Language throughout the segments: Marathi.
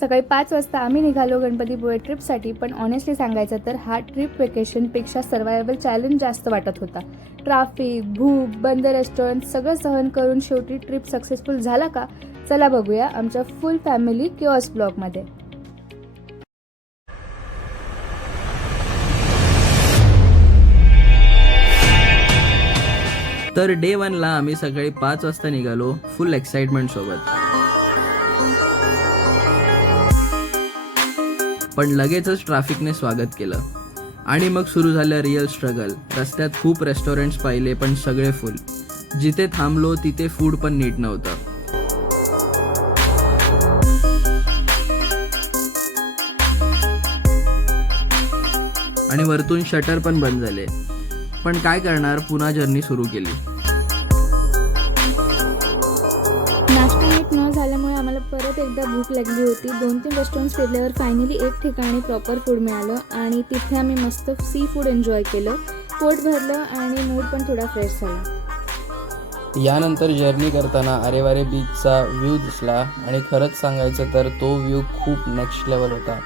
सकाळी 5 वाजता आम्ही निघालो गणपतीपुळे ट्रिपसाठी. पण ऑनेस्टली सांगायचं तर हा ट्रिप वेकेशनपेक्षा सर्वायवल चॅलेंज जास्त वाटत होता. ट्रॅफिक, भूक, बंद रेस्टॉरंट सगळं सहन करून शेवटी ट्रिप सक्सेसफुल झाला का? चला बघूया आमच्या फुल फॅमिली किऑस ब्लॉगमध्ये. तर डे 1ला आम्ही सकाळी 5 वाजता निघालो फुल एक्साइटमेंट सोबत. पण लगेचच ट्रॅफिकने स्वागत केलं आणि मग सुरू झालं रिअल स्ट्रगल. रस्त्यात खूप रेस्टॉरंट्स पाहिले पण सगळे फुल. जिथे थांबलो तिथे फूड पण नीट नव्हतं. आणि वरतून शटर पण बंद झाले. पण काय करणार, पुन्हा जर्नी सुरू केली. नाश्ता नीट न झाल्यामुळे आम्हाला परत एकदा भूक लागली होती. 2-3 रेस्टॉरंट्स फिरल्यावर फायनली एक ठिकाणी प्रॉपर फूड मिळालं आणि तिथे आम्ही मस्त सी फूड एन्जॉय केलं. पोट भरलं आणि मूड पण थोडा फ्रेश झाला. यानंतर जर्नी करताना अरेवारे बीचचा व्ह्यू दिसला आणि खरंच सांगायचं तर तो व्ह्यू खूप नेक्स्ट लेवल होता.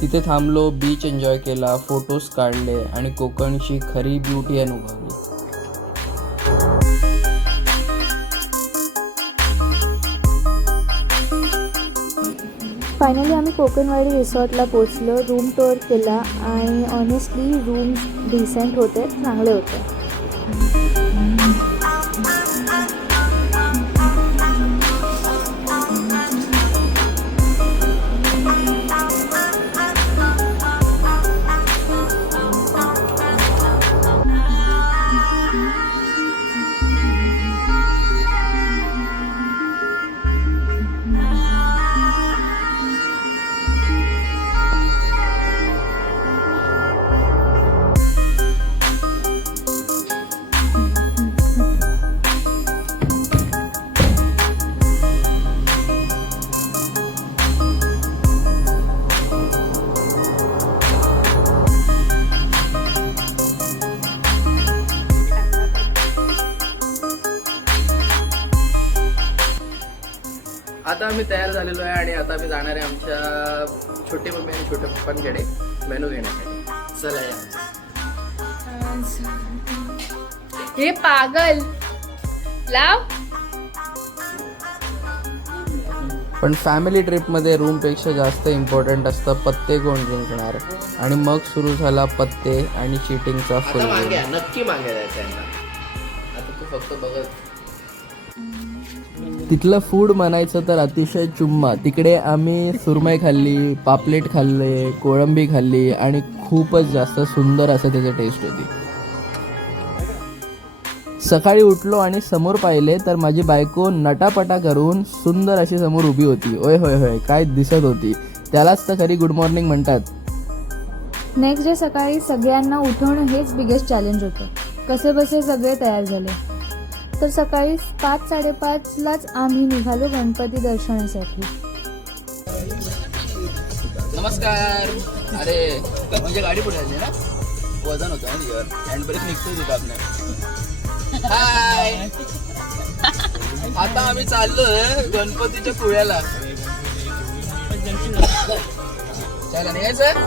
तिथे थांबलो, बीच एन्जॉय केला, फोटोज काढले आणि कोकणची खरी ब्युटी अनुभवली. फायनली आम्ही कोकणवाडी रिसॉर्टला पोचलो. रूम टूर केला आणि ऑनेस्टली रूम्स डिसेंट होते, चांगले होते. आता आम्ही तयार झालेलो आहे आणि आता आम्ही जाणार आहे आमच्या छोटे मम्मी आणि छोट्या पप्पांकडे मेनू घेण्यासाठी. चला या. हे पागल लाव. पण फॅमिली ट्रिपमध्ये रूमपेक्षा जास्त इम्पॉर्टंट असतं पत्ते कोण जिंकणार. आणि मग सुरू झाला पत्ते आणि चिटिंगचा फुल गेम. नक्की मागे त्यांना. आता तू फक्त बघत. तिथलं फूड म्हणायचं तर अतिशय चुम्मा. तिकडे आम्ही सुरमई खाल्ली, पापलेट खाल्ले, कोळंबी खाल्ली आणि खूपच जास्त सुंदर असं त्याचं टेस्ट होती. सकाळी उठलो आणि समोर पाहिले तर माझी बायको नटापटा करून सुंदर अशी समोर उभी होती. ओय होय होय, काय दिसत होती. त्यालाच तर खरी गुड मॉर्निंग म्हणतात. नेक्स्ट डे सकाळी सगळ्यांना उठवणं हेच बिगेस्ट चॅलेंज होतं. कसे बसे सगळे तयार झाले. तर सकाळी 5-5:30लाच आम्ही निघालो गणपती दर्शनासाठी. नमस्कार. अरे म्हणजे गाडी पुढे आली ना, वजन होतं ना तिच्यावर. हँड ब्रेक निघतोय तिथं आपल्या. हाय. आता आम्ही चाललोय गणपतीच्या पुळ्याला. चला निघायचं.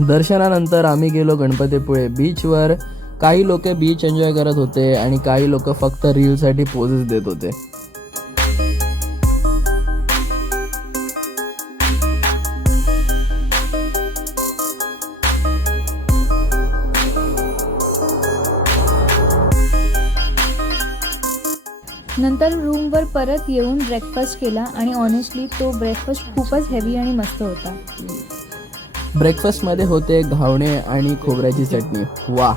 दर्शनानंतर आम्ही गेलो गणपतीपुळे बीचवर. काही लोक बीच एन्जॉय करत होते आणि काही लोक फक्त रीलसाठी पोजेस देत होते. नंतर रूमवर परत येऊन ब्रेकफास्ट केला आणि ऑनेस्टली तो ब्रेकफास्ट खूपच हेवी आणि मस्त होता. ब्रेकफास्टमध्ये होते घावणे आणि खोबऱ्याची चटणी. वा,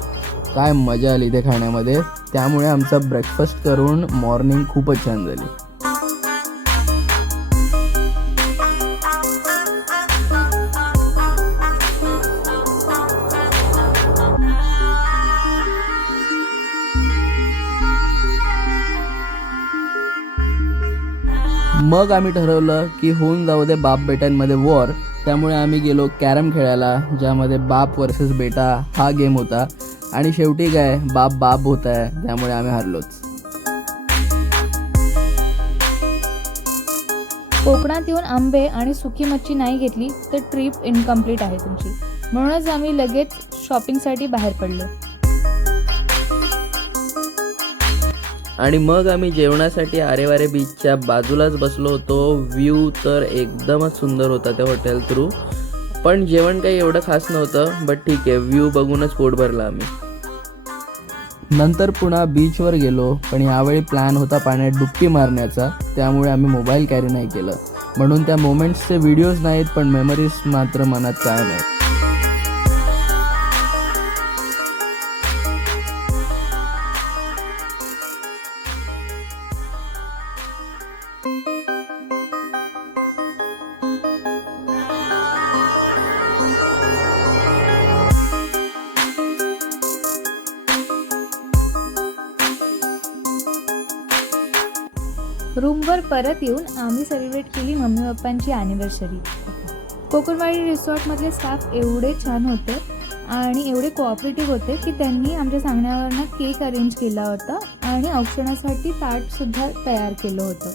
काय मजा आली ते खाण्यामध्ये. त्यामुळे आमचा ब्रेकफास्ट करून मॉर्निंग खूपच छान झाली. मग आम्ही ठरवलं की होऊन जाऊ दे बाप बेट्यांमध्ये वॉर. त्यामुळे आम्ही गेलो कॅरम खेळायला, ज्यामध्ये बाप वर्सेस बेटा हा गेम होता. आणि शेवटी काय, बाप होत आहे, त्यामुळे आम्ही हारलोच. कोकणात येऊन आंबे आणि सुकी मच्छी नाही घेतली तर ट्रिप इनकम्प्लीट आहे तुमची. म्हणूनच आम्ही लगेच शॉपिंगसाठी बाहेर पडलो. आणि मग आम्ही जेवणासाठी आरेवारे बीचच्या बाजूलाच बसलो होतो. व्ह्यू तर एकदमच सुंदर होता त्या हॉटेल थ्रू. पण जेवण काही एवढं खास नव्हतं, बट ठीक आहे, व्ह्यू बघूनच पोट भरला आम्ही. नंतर पुन्हा बीचवर गेलो, पण यावेळी प्लॅन होता पाण्यात डुबकी मारण्याचा. त्यामुळे आम्ही मोबाईल कॅरी नाही केलं. म्हणून त्या मोमेंट्सचे व्हिडिओज नाहीत, पण मेमरीज मात्र मनात कायम आहेत. रूमवर परत येऊन आम्ही सेलिब्रेट केली मम्मी पप्पांची ॲनिव्हर्सरी. कोकणवाडी रिसॉर्टमधले स्टाफ एवढे छान होते आणि एवढे कोऑपरेटिव्ह होते की त्यांनी आमच्या सांगण्यावरनं केक अरेंज केला होता आणि औक्षणासाठी ताटसुद्धा तयार केलं होतं.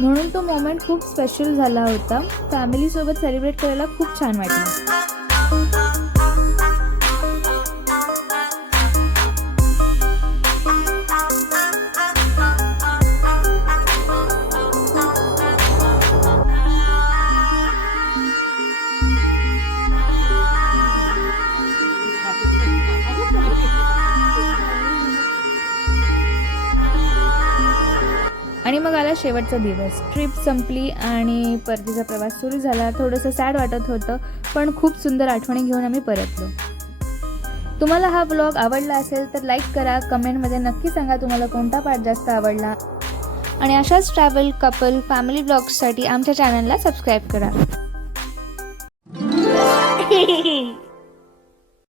म्हणून तो मोमेंट खूप स्पेशल झाला होता. फॅमिलीसोबत सेलिब्रेट करायला खूप छान वाटलं. आणि मग आला शेवटचा दिवस. ट्रिप संपली आणि परतीचा प्रवास सुरू झाला. थोडंसं सॅड वाटत होतं, पण खूप सुंदर आठवणी घेऊन आम्ही परतलो. तुम्हाला हा ब्लॉग आवडला असेल तर लाईक करा, कमेंटमध्ये नक्की सांगा तुम्हाला कोणता पार्ट जास्त आवडला. आणि अशाच ट्रॅव्हल, कपल, फॅमिली ब्लॉग्ससाठी आमच्या चॅनलला सबस्क्राईब करा.